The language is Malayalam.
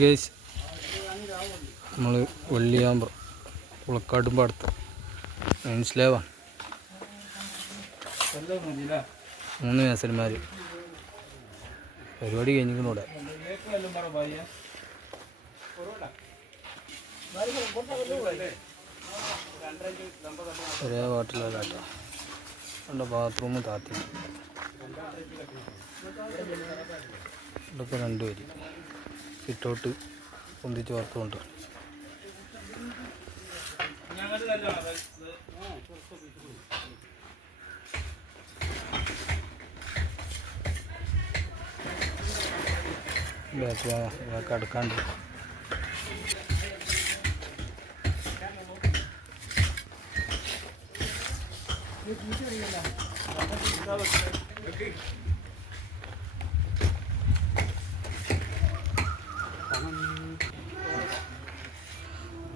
ഗേസ് നമ്മൾ വെള്ളിയാമ്പ് പുളക്കാട്ടും പാടത്ത്. മനസ്സിലാവാ മൂന്ന് മേസന്മാർ പരിപാടി കഴിഞ്ഞിരിക്കുന്നു ഇവിടെ. ഒരേ വാട്ടിലാണ് കേട്ടോ എന്റെ ബാത്റൂം താത്തി. ഇവിടെയൊക്കെ രണ്ടുപേര് സിറ്റൗട്ട് പൊന്തിച്ച് വാർത്തുകൊണ്ട് ബാക്ക് ബാക്ക് അടുക്കാണ്ട്.